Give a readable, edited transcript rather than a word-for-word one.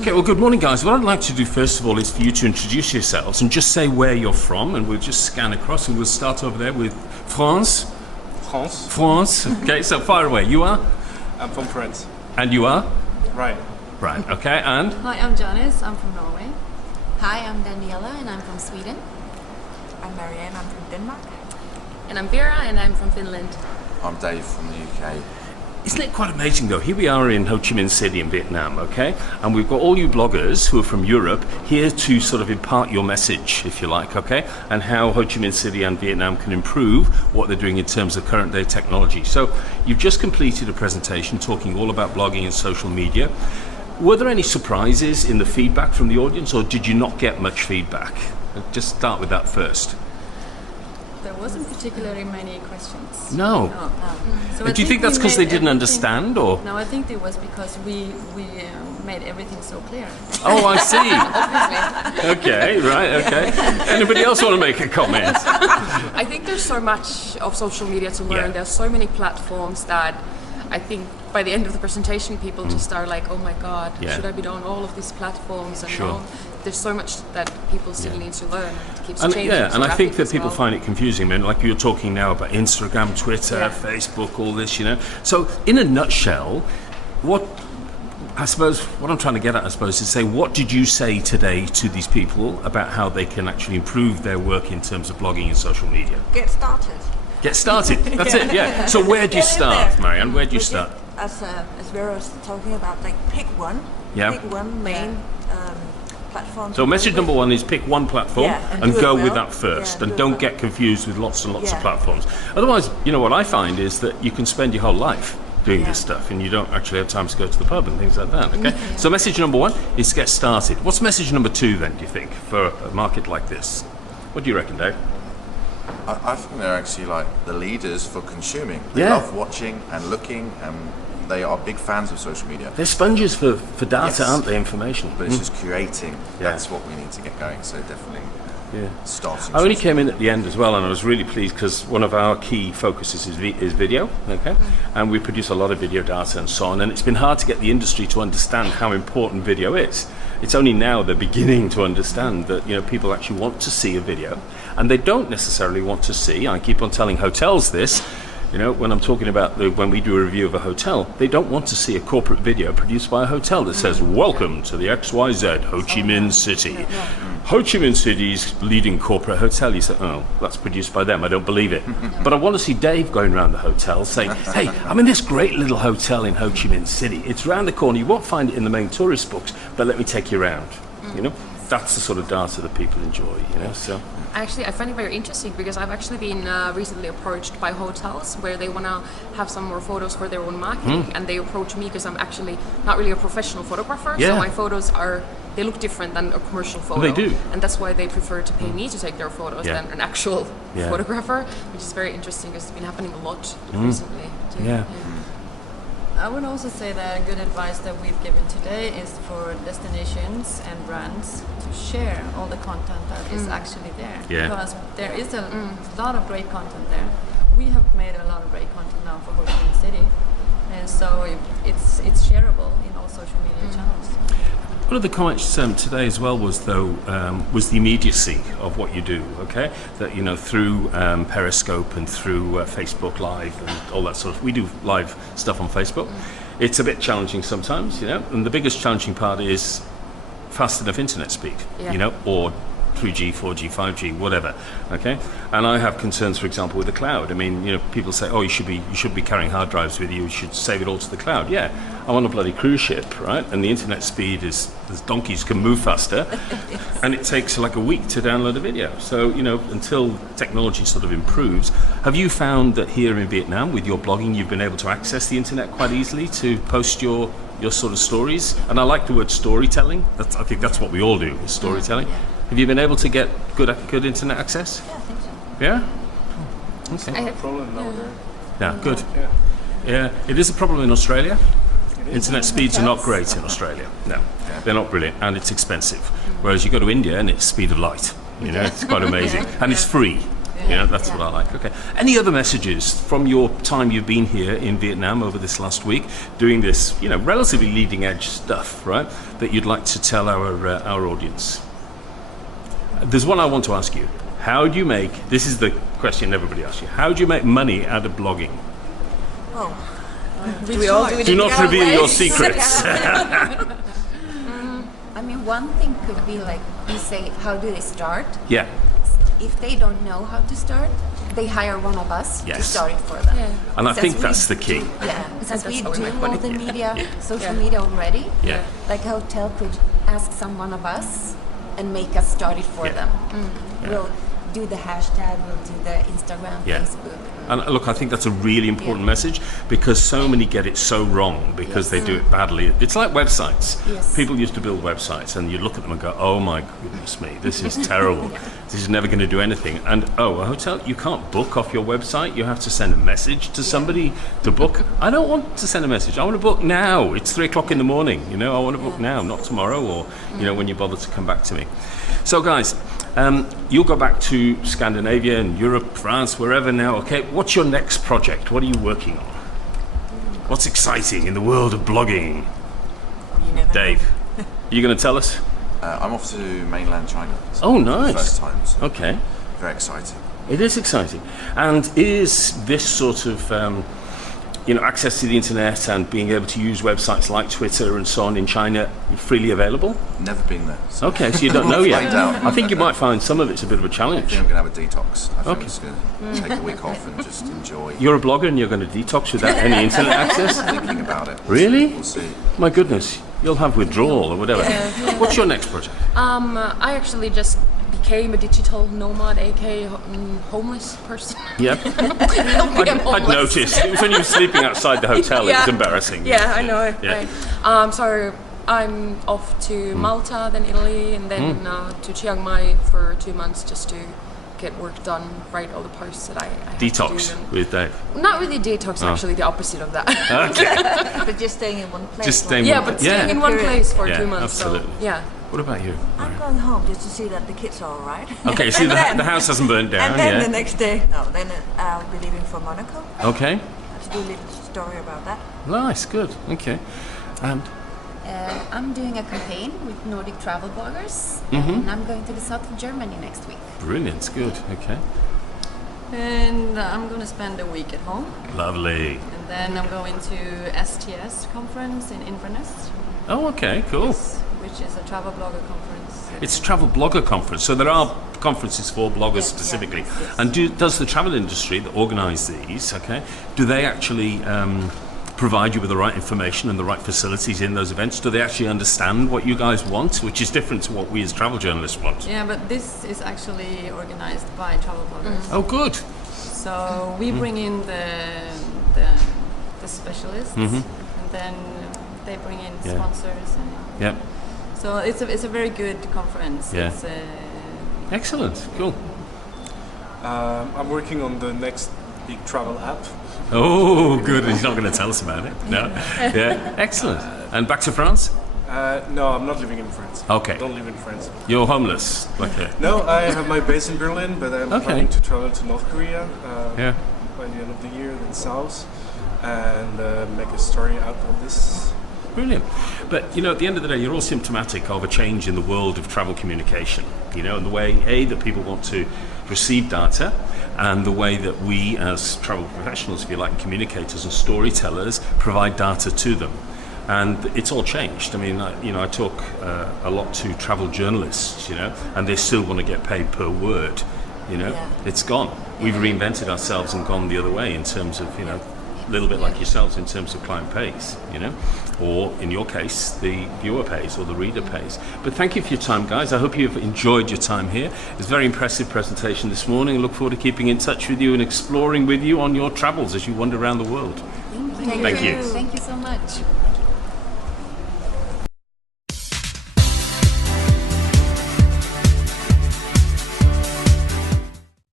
Okay, well, good morning, guys. What I'd like to do first of all is for you to introduce yourselves and just say where you're from, and we'll just scan across, and we'll start over there with France. France. Okay, so far away. You are? I'm from France. And you are? Right. Right, okay, and? Hi, I'm Janice. I'm from Norway. Hi, I'm Daniela and I'm from Sweden. I'm Marianne, I'm from Denmark. And I'm Vera and I'm from Finland. I'm Dave from the UK. Isn't it quite amazing though? Here we are in Ho Chi Minh City in Vietnam, okay? And we've got all you bloggers who are from Europe here to sort of impart your message, if you like, okay? And how Ho Chi Minh City and Vietnam can improve what they're doing in terms of current day technology. So you've just completed a presentation talking all about blogging and social media. Were there any surprises in the feedback from the audience, or did you not get much feedback? Just start with that first. There wasn't particularly many questions. No. No. So Do you think that's because they didn't understand, or? No, I think it was because we made everything so clear. Oh, I see. Okay, right, okay. Anybody else want to make a comment? I think there's so much of social media to learn. Yeah. There's so many platforms that I think by the end of the presentation people just are like, oh my god, should I be on all of these platforms? And Sure. there's so much that people still need to learn, and it keeps changing. Yeah, so and I think that rapidly people as well. find it confusing. I mean, like you're talking now about Instagram, Twitter, Yeah. Facebook, all this, you know. So in a nutshell, what I'm trying to get at, I suppose, is say, what did you say today to these people about how they can actually improve their work in terms of blogging and social media? Get started. Get started. That's it, yeah. So where do you start, Marianne? Where do you start? As Vera was talking about, like pick one. Yeah. Pick one main platform. So message number one is pick one platform and do it go well. with that first, Yeah, and do it don't well. get confused with lots and lots of Yeah. platforms. Otherwise, you know, what I find is that you can spend your whole life doing this stuff and you don't actually have time to go to the pub and things like that, okay? So message number one is get started. What's message number two then, do you think, for a market like this? What do you reckon, Dave? I think they're actually like the leaders for consuming. They Yeah. love watching and looking, and they are big fans of social media. They're sponges for data, Yes. aren't they, information? But it's just curating. Yeah. That's what we need to get going. So definitely starting. I only social came in at the end as well, and I was really pleased because one of our key focuses is video, okay? And we produce a lot of video data and so on, and it's been hard to get the industry to understand how important video is. It's only now they're beginning to understand that, you know, people actually want to see a video, and they don't necessarily want to see, I keep on telling hotels this, you know, when I'm talking about when we do a review of a hotel, they don't want to see a corporate video produced by a hotel that says, welcome to the XYZ Ho Chi Minh City. Ho Chi Minh City's leading corporate hotel. You say, oh, that's produced by them. I don't believe it. But I want to see Dave going around the hotel saying, hey, I'm in this great little hotel in Ho Chi Minh City. It's around the corner. You won't find it in the main tourist books, but let me take you around. You know, that's the sort of data that people enjoy, you know, so. Actually, I find it very interesting because I've actually been recently approached by hotels where they want to have some more photos for their own marketing, and they approach me because I'm actually not really a professional photographer, so my photos they look different than a commercial photo. They do. And that's why they prefer to pay me to take their photos than an actual photographer, which is very interesting because it's been happening a lot recently. Too. Yeah. I would also say that good advice that we've given today is for destinations and brands to share all the content that is actually there. Yeah. Because there is a lot of great content there. We have made a lot of great content now for Ho Chi Minh City, and so it's shareable in all social media channels. One of the comments today as well was the immediacy of what you do, okay? That, you know, through Periscope and through Facebook Live and all that sort of, we do live stuff on Facebook. It's a bit challenging sometimes, you know, and the biggest challenging part is fast enough internet speed, you know, or 3G, 4G, 5G, whatever, okay? And I have concerns, for example, with the cloud. I mean, you know, people say, oh, you should be carrying hard drives with you should save it all to the cloud. Yeah, I'm on a bloody cruise ship, right? And the internet speed is, as donkeys can move faster, and it takes like a week to download a video. So, you know, until technology sort of improves, have you found that here in Vietnam, with your blogging, you've been able to access the internet quite easily to post your sort of stories? And I like the word storytelling. I think that's what we all do, is storytelling. Have you been able to get good internet access? Yeah, I think so. Yeah? Okay. Not a problem now there. Yeah, good. Yeah, it is a problem in Australia. Internet speeds are not great in Australia. No, they're not brilliant, and it's expensive. Whereas you go to India and it's speed of light. You know, it's quite amazing, and it's free. You know, that's what I like. Okay. Any other messages from your time you've been here in Vietnam over this last week, doing this, you know, relatively leading edge stuff, right? That you'd like to tell our audience? There's one I want to ask you. How do you make? This is the question everybody asks you. How do you make money out of blogging? Oh, Do we all do it? Do not reveal your secrets. I mean, one thing could be like you say, how do they start? Yeah. If they don't know how to start, they hire one of us to Yes. start it for them. And I Since think we that's the key. Yeah, since we how we do make all money. the media, social media already, Yeah. like a hotel could ask someone of us and make us start it for them. We'll do the hashtag, we'll do the Instagram, Yeah. Facebook. And look, I think that's a really important message because so many get it so wrong because they do it badly. It's like websites. Yes. People used to build websites and you look at them and go, oh my goodness me, this is terrible. This is never going to do anything. And a hotel, you can't book off your website. You have to send a message to somebody to book. I don't want to send a message. I want to book now. It's 3 o'clock in the morning. You know, I want to book now, not tomorrow or, you know, when you bother to come back to me. So guys, you'll go back to Scandinavia and Europe, France, wherever now. Okay, what's your next project? What are you working on? What's exciting in the world of blogging? you never Dave, are you going to tell us? I'm off to mainland China. So Oh, for the nice. First time. So Okay, very exciting. it is exciting. And is this sort of, you know, access to the internet and being able to use websites like Twitter and so on in China freely available? Never been there. So Okay, so you don't know Find yet. out. I think you might find some of it's a bit of a I challenge. think I'm going to have a detox. I think Okay. I'm just going to take a week off and just enjoy You're a blogger and you're going to detox without any internet access? thinking about it. Really? We'll see. My goodness, you'll have withdrawal or whatever. What's your next project? I actually just became a digital nomad, aka homeless person. Yep. I'd noticed. It was when you were sleeping outside the hotel, it was embarrassing. Yeah, I know. Yeah. Right. So I'm off to Malta, then Italy, and then to Chiang Mai for 2 months just to get work done, write all the posts that I have to Detox do. with Dave. Not really detox, actually, the opposite of that. But just staying in one place. Just staying Yeah, with but staying in one place for Yeah, 2 months. absolutely. So, yeah. What about you? I'm going home just to see that the kids are all right. Okay, see, And then- the house hasn't burned down, And then yeah. the next day, then I'll be leaving for Monaco Okay, to do a little story about that. nice, good, okay. And I'm doing a campaign with Nordic travel bloggers, and I'm going to the south of Germany next week. brilliant, good, okay. And I'm going to spend a week at home. Lovely. And then I'm going to STS conference in Inverness, Oh, okay, cool. which is a travel blogger conference. It's a travel blogger conference, so there are conferences for bloggers specifically. And does the travel industry that organise these, okay, do they actually provide you with the right information and the right facilities in those events? Do they actually understand what you guys want, which is different to what we as travel journalists want? Yeah, but this is actually organized by travel bloggers. Oh, good. So we bring in the specialists, and then they bring in Yeah. sponsors. And Yep. so it's a very good conference. Yeah. It's, Excellent. Cool. I'm working on the next big travel app. Oh, good. He's not going to tell us about it. No. Yeah. Excellent. And back to France? No, I'm not living in France. Okay. I don't live in France. You're homeless. Okay. No, I have my base in Berlin, but I'm Okay. planning to travel to North Korea Yeah. by the end of the year, then south, and make a story out of this. Brilliant. But, you know, at the end of the day, you're all symptomatic of a change in the world of travel communication, you know, and the way, that people want to receive data and the way that we as travel professionals, if you like, communicators and storytellers provide data to them. And it's all changed. I mean, I talk a lot to travel journalists, you know, and they still want to get paid per word, you know. Yeah. It's gone. We've reinvented ourselves and gone the other way in terms of, you know, a little bit like yourselves in terms of client pays, you know, or in your case, the viewer pays or the reader pays. But thank you for your time, guys. I hope you've enjoyed your time here. It's a very impressive presentation this morning. I look forward to keeping in touch with you and exploring with you on your travels as you wander around the world. Thank Thank you. Thank you so much.